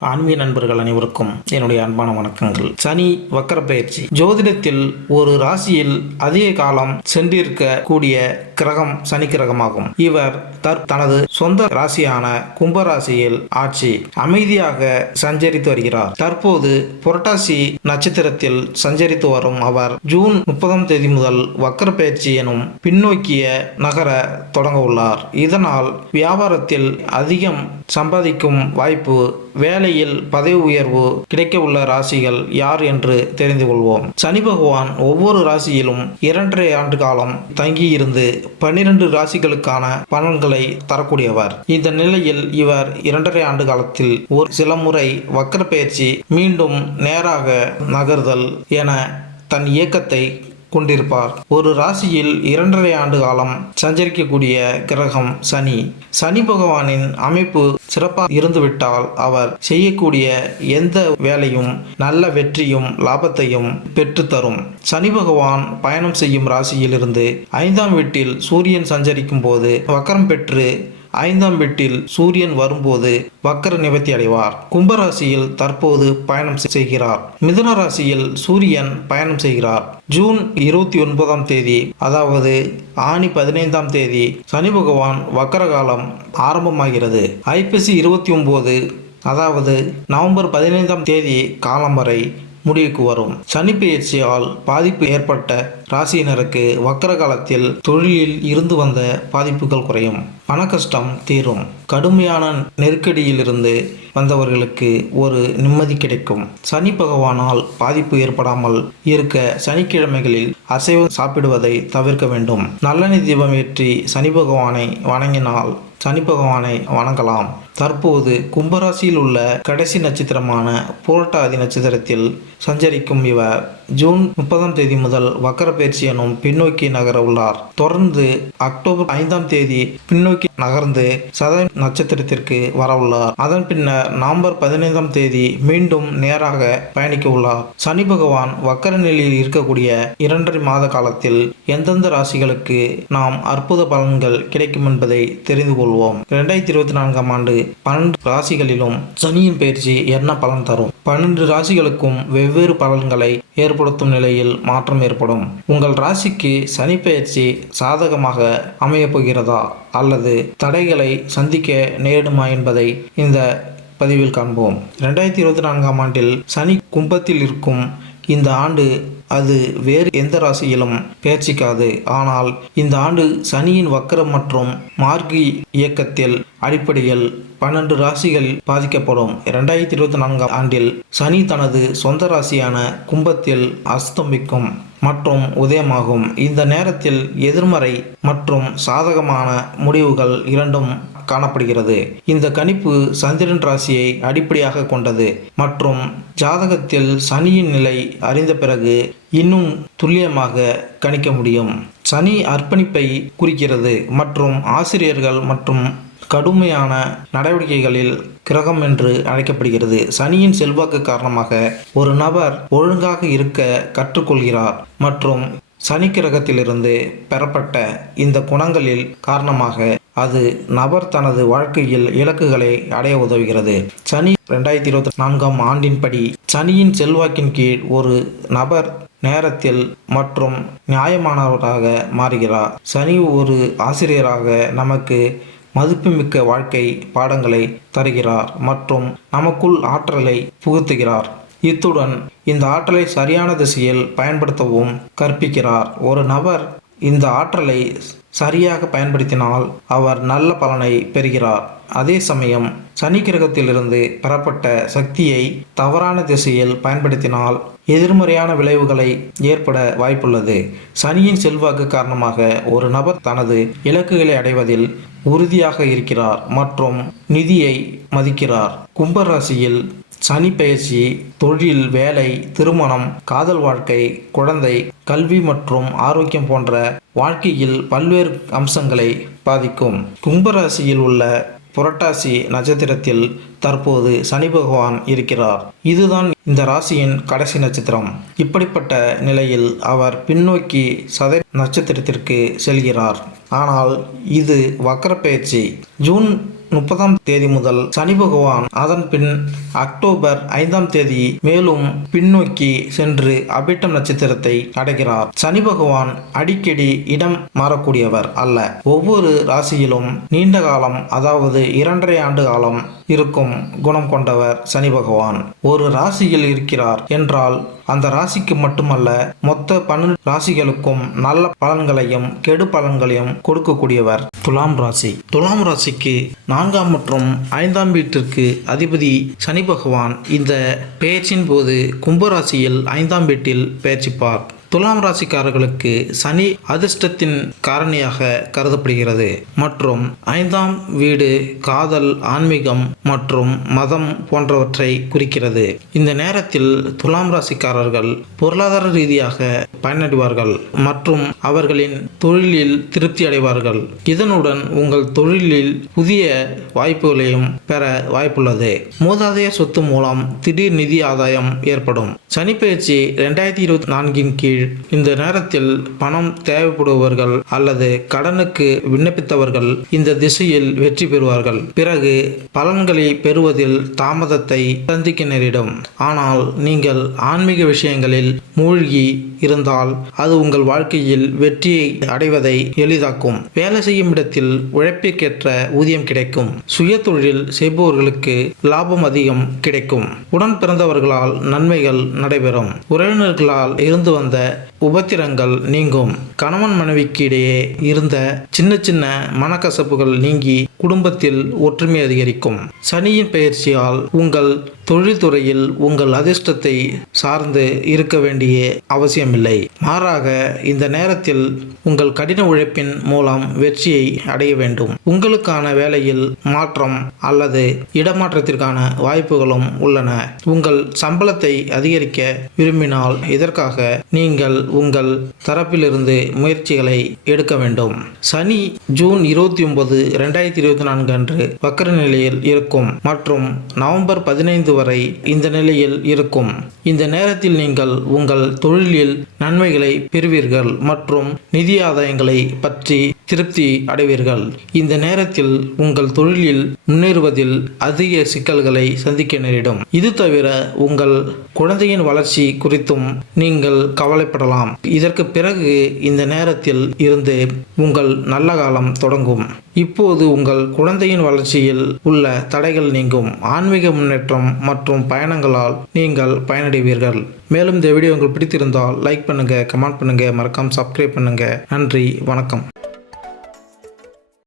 ஆன்மீக நண்பர்கள் அனைவருக்கும் என்னுடைய அன்பான வணக்கங்கள். சனி வக்கர பயிற்சி. ஜோதிடத்தில் ஒரு ராசியில் அதிக காலம் சென்றிருக்க கூடிய கிரகம் சனி கிரகமாகும். இவர் தற் தனது சொந்த ராசியான கும்பராசியில் ஆட்சி அமைதியாக சஞ்சரித்து வருகிறார். தற்போது புரட்டாசி நட்சத்திரத்தில் சஞ்சரித்து வரும் அவர் ஜூன் முப்பதாம் தேதி முதல் வக்கர பயிற்சி எனும் பின்னோக்கிய நகர தொடங்க உள்ளார். இதனால் வியாபாரத்தில் அதிகம் சம்பாதிக்கும் வாய்ப்பு வேலையில் பதவி உயர்வு கிடைக்க உள்ள ராசிகள் யார் என்று தெரிந்து கொள்வோம். சனி பகவான் ஒவ்வொரு ராசியிலும் இரண்டரை ஆண்டு காலம் தங்கியிருந்து பன்னிரண்டு ராசிகளுக்கான பலன்களை தரக்கூடியவர் இந்த நிலையில் இவர் இரண்டரை ஆண்டு காலத்தில் ஒரு சில முறை வக்கர பயிற்சி மீண்டும் நேராக நகர்தல் என தன் இயக்கத்தை கொண்டிருப்பார். ஒரு ராசியில் இரண்டரை ஆண்டு காலம் சஞ்சரிக்கக்கூடிய கிரகம் சனி. சனி பகவானின் அமைப்பு சிறப்பாக இருந்துவிட்டால் அவர் செய்யக்கூடிய எந்த வேலையும் நல்ல வெற்றியும் லாபத்தையும் பெற்றுத்தரும் சனி பகவான் பயணம் செய்யும் ராசியிலிருந்து ஐந்தாம் வீட்டில் சூரியன் சஞ்சரிக்கும் போது வக்கரம் பெற்று ஐந்தாம் வீட்டில் சூரியன் வரும்போது வக்கர நிவர்த்தி அடைவார். கும்பராசியில் தற்போது பயணம் செய்கிறார். மிதுன ராசியில் சூரியன் பயணம் செய்கிறார். ஜூன் இருபத்தி ஒன்பதாம் தேதி அதாவது ஆணி பதினைந்தாம் தேதி சனி பகவான் வக்கர காலம் ஆரம்பமாகிறது. ஐப்பசி இருபத்தி ஒன்பது அதாவது நவம்பர் பதினைந்தாம் தேதி காலம் வரை முடிவுக்கு வரும். சனி பெயர்ச்சியால் பாதிப்பு ஏற்பட்ட ராசியினருக்கு வக்கர காலத்தில் தொழிலில் இருந்து வந்த பாதிப்புகள் குறையும். பண கஷ்டம் தீரும். கடுமையான நெருக்கடியிலிருந்து வந்தவர்களுக்கு ஒரு நிம்மதி கிடைக்கும். சனி பகவானால் பாதிப்பு ஏற்படாமல் இருக்க சனிக்கிழமைகளில் அசைவம் சாப்பிடுவதை தவிர்க்க வேண்டும். நல்லெண்ணெய் தீபம் ஏற்றி சனி பகவானை வணங்கினால் சனி பகவானை வணங்கலாம். தற்போது கும்பராசியில் உள்ள கடைசி நட்சத்திரமான புரட்டாதி நட்சத்திரத்தில் சஞ்சரிக்கும் இவர் ஜூன் முப்பதாம் தேதி முதல் வக்கர பயிற்சி எனும் பின்னோக்கி நகர உள்ளார். தொடர்ந்து அக்டோபர் ஐந்தாம் தேதி பின்னோக்கி நகர்ந்து சத நட்சத்திரத்திற்கு வரவுள்ளார் அதன் பின்னர் நவம்பர் பதினைந்தாம் தேதி மீண்டும் நேராக பயணிக்க உள்ளார். சனி பகவான் வக்கர நிலையில் இருக்கக்கூடிய இரண்டரை மாத காலத்தில் எந்தெந்த ராசிகளுக்கு நாம் அற்புத பலன்கள் கிடைக்கும் என்பதை தெரிந்து கொள்வோம். இரண்டாயிரத்தி இருபத்தி நான்காம் ஆண்டு பன்னெண்டு ராசிகளிலும் சனியின் பயிற்சி என்ன பலன் தரும்? பன்னெண்டு ராசிகளுக்கும் வெவ்வேறு பலன்களை ஏற்படுத்தும் நிலையில் மாற்றம் ஏற்படும். உங்கள் ராசிக்கு சனி பயிற்சி சாதகமாக அமையப் போகிறதா? அல்லது தடைகளை சந்திக்க நேரிடுமா என்பதை இந்த பதிவில் காண்போம். ரெண்டாயிரத்தி இருபத்தி நான்காம் ஆண்டில் சனி கும்பத்தில் இருக்கும் இந்த ஆண்டு அது வேறு எந்த ராசியிலும் பேச்சிக்காது. ஆனால் இந்த ஆண்டு சனியின் வக்கரம் மற்றும் மார்கி இயக்கத்தில் அடிப்படையில் பன்னெண்டு ராசிகள் பாதிக்கப்படும். இரண்டாயிரத்தி இருபத்தி நான்காம் ஆண்டில் சனி தனது சொந்த ராசியான கும்பத்தில் அஸ்தமிக்கும். மற்றும் உதயமாகும். இந்த நேரத்தில் எதிர்மறை மற்றும் சாதகமான முடிவுகள் இரண்டும் காணப்படுகிறது. இந்த கணிப்பு சந்திரன் ராசியை அடிப்படையாக கொண்டது மற்றும் ஜாதகத்தில் சனியின் நிலை அறிந்த பிறகு இன்னும் துல்லியமாக கணிக்க முடியும். சனி அர்ப்பணிப்பை குறிக்கிறது மற்றும் ஆசிரியர்கள் மற்றும் கடுமையான நடவடிக்கைகளில் கிரகம் என்று அழைக்கப்படுகிறது. சனியின் செல்வாக்கு காரணமாக ஒரு நபர் ஒழுங்காக இருக்க கற்றுக்கொள்கிறார் மற்றும் சனி கிரகத்திலிருந்து பெறப்பட்ட இந்த குணங்களில் காரணமாக அது நபர் தனது வாழ்க்கையில் இலக்குகளை அடைய உதவுகிறது. சனி ரெண்டாயிரத்தி இருபத்தி நான்காம் ஆண்டின்படி சனியின் செல்வாக்கின் கீழ் ஒரு நபர் நேரத்தில் மற்றும் நியாயமானவராக மாறுகிறார். சனி ஒரு ஆசிரியராக நமக்கு மதிப்புமிக்க வாழ்க்கை பாடங்களை தருகிறார் மற்றும் நமக்குள் ஆற்றலை புகுத்துகிறார். இத்துடன் இந்த ஆற்றலை சரியான திசையில் பயன்படுத்தவும் கற்பிக்கிறார். ஒரு நபர் இந்த ஆற்றலை சரியாக பயன்படுத்தினால் அவர் நல்ல பலனை பெறுகிறார். அதே சமயம் சனி கிரகத்திலிருந்து பெறப்பட்ட சக்தியை தவறான திசையில் பயன்படுத்தினால் எதிர்மறையான விளைவுகளை ஏற்பட வாய்ப்புள்ளது. சனியின் செல்வாக்கு காரணமாக ஒரு நபர் தனது இலக்குகளை அடைவதில் உறுதியாக இருக்கிறார் மற்றும் நிதியை மதிக்கிறார். கும்பராசியில் சனி பயிற்சி தொழில் வேலை திருமணம் காதல் வாழ்க்கை குழந்தை கல்வி மற்றும் ஆரோக்கியம் போன்ற வாழ்க்கையில் பல்வேறு அம்சங்களை பாதிக்கும். கும்பராசியில் உள்ள புரட்டாசி நட்சத்திரத்தில் தற்போது சனி பகவான் இருக்கிறார். இதுதான் இந்த ராசியின் கடைசி நட்சத்திரம். இப்படிப்பட்ட நிலையில் அவர் பின்னோக்கி சதை நட்சத்திரத்திற்கு செல்கிறார். ஆனால் இது வக்கர பயிற்சி ஜூன் முப்பதாம் தேதி முதல் சனி பகவான் அதன் பின் அக்டோபர் ஐந்தாம் தேதி மேலும் பின்னோக்கி சென்று அபிட்டம் நட்சத்திரத்தை அடைகிறார். சனி பகவான் அடிக்கடி இடம் மாறக்கூடியவர் அல்ல. ஒவ்வொரு ராசியிலும் நீண்ட காலம் அதாவது இரண்டரை ஆண்டு காலம் இருக்கும் குணம் கொண்டவர் சனி பகவான். ஒரு ராசியில் இருக்கிறார் என்றால் அந்த ராசிக்கு மட்டுமல்ல மொத்த பன்னெண்டு ராசிகளுக்கும் நல்ல பலன்களையும் கெடு பலன்களையும் கொடுக்கக்கூடியவர் துலாம் ராசி. துலாம் ராசிக்கு நான்காம் மற்றும் ஐந்தாம் வீட்டிற்கு அதிபதி சனி பகவான் இந்த பெயர்ச்சியின் போது கும்பராசியில் ஐந்தாம் வீட்டில் பெயர்ச்சிப்பார் துலாம் ராசிக்காரர்களுக்கு சனி அதிர்ஷ்டத்தின் காரணியாக கருதப்படுகிறது. மற்றும் ஐந்தாம் வீடு காதல் ஆன்மீகம் மற்றும் மதம் போன்றவற்றை குறிக்கிறது. இந்த நேரத்தில் துலாம் ராசிக்காரர்கள் பொருளாதார ரீதியாக பயனடைவார்கள் மற்றும் அவர்களின் தொழிலில் திருப்தி அடைவார்கள். இதனுடன் உங்கள் தொழிலில் புதிய வாய்ப்புகளையும் பெற வாய்ப்புள்ளது. மூதாதைய சொத்து மூலம் திடீர் நிதி ஆதாயம் ஏற்படும். சனிப்பெயர்ச்சி ரெண்டாயிரத்தி இருபத்தி நான்கின் கீழ் இந்த நேரத்தில் பணம் தேவைப்படுபவர்கள் அல்லது கடனுக்கு விண்ணப்பித்தவர்கள் இந்த திசையில் வெற்றி பெறுவார்கள். பிறகு பலன்களை பெறுவதில் தாமதத்தை சந்திக்க நேரிடும் ஆனால் நீங்கள் ஆன்மீக விஷயங்களில் மூழ்கி இருந்தால் அது உங்கள் வாழ்க்கையில் வெற்றியை அடைவதை எளிதாக்கும். வேலை செய்யும் இடத்தில் உழைப்பிற்கேற்ற ஊதியம் கிடைக்கும். சுய தொழில் செய்பவர்களுக்கு லாபம் அதிகம் கிடைக்கும். உடன் பிறந்தவர்களால் நன்மைகள் நடைபெறும். உறவினர்களால் இருந்து வந்த உபத்திரங்கள் நீங்கும். கணவன் மனைவிக்கு இடையே இருந்த சின்ன சின்ன மனக்கசப்புகள் நீங்கி குடும்பத்தில் ஒற்றுமை அதிகரிக்கும். சனியின் பயிற்சியால் உங்கள் தொழில்துறையில் உங்கள் அதிர்ஷ்டத்தை சார்ந்து இருக்க வேண்டிய அவசியமில்லை. மாறாக இந்த நேரத்தில் உங்கள் கடின உழைப்பின் மூலம் வெற்றியை அடைய வேண்டும். உங்களுக்கான வேலையில் மாற்றம் அல்லது இடமாற்றத்திற்கான வாய்ப்புகளும் உள்ளன. உங்கள் சம்பளத்தை அதிகரிக்க விரும்பினால் இதற்காக நீங்கள் உங்கள் தரப்பிலிருந்து முயற்சிகளை எடுக்க வேண்டும். சனி ஜூன் இருபத்தி ஒன்பது ரெண்டாயிரத்தி இருபத்தி நான்கு அன்று வக்கர நிலையில் இருக்கும் மற்றும் நவம்பர் பதினைந்து வரை இந்த நிலையில் இருக்கும். இந்த நேரத்தில் நீங்கள் உங்கள் தொழிலில் நன்மைகளை பெறுவீர்கள் மற்றும் நிதி ஆதாயங்களை பற்றி திருப்தி அடைவீர்கள். இந்த நேரத்தில் உங்கள் தொழிலில் முன்னேறுவதில் அதிக சிக்கல்களை சந்திக்க நேரிடும். இது தவிர உங்கள் குழந்தையின் வளர்ச்சி குறித்தும் நீங்கள் கவலைப்படலாம். இதற்கு பிறகு இந்த நேரத்தில் இருந்து உங்கள் நல்ல காலம் தொடங்கும். இப்போது உங்கள் குழந்தையின் வளர்ச்சியில் உள்ள தடைகள் நீங்கும். ஆன்மீக முன்னேற்றம் மற்றும் பயணங்களால் நீங்கள் பயனடைவீர்கள். மேலும் இந்த வீடியோ உங்களுக்கு பிடித்திருந்தால் லைக் பண்ணுங்கள் கமெண்ட் பண்ணுங்கள் மறக்காமல் சப்ஸ்கிரைப் பண்ணுங்கள் நன்றி வணக்கம்.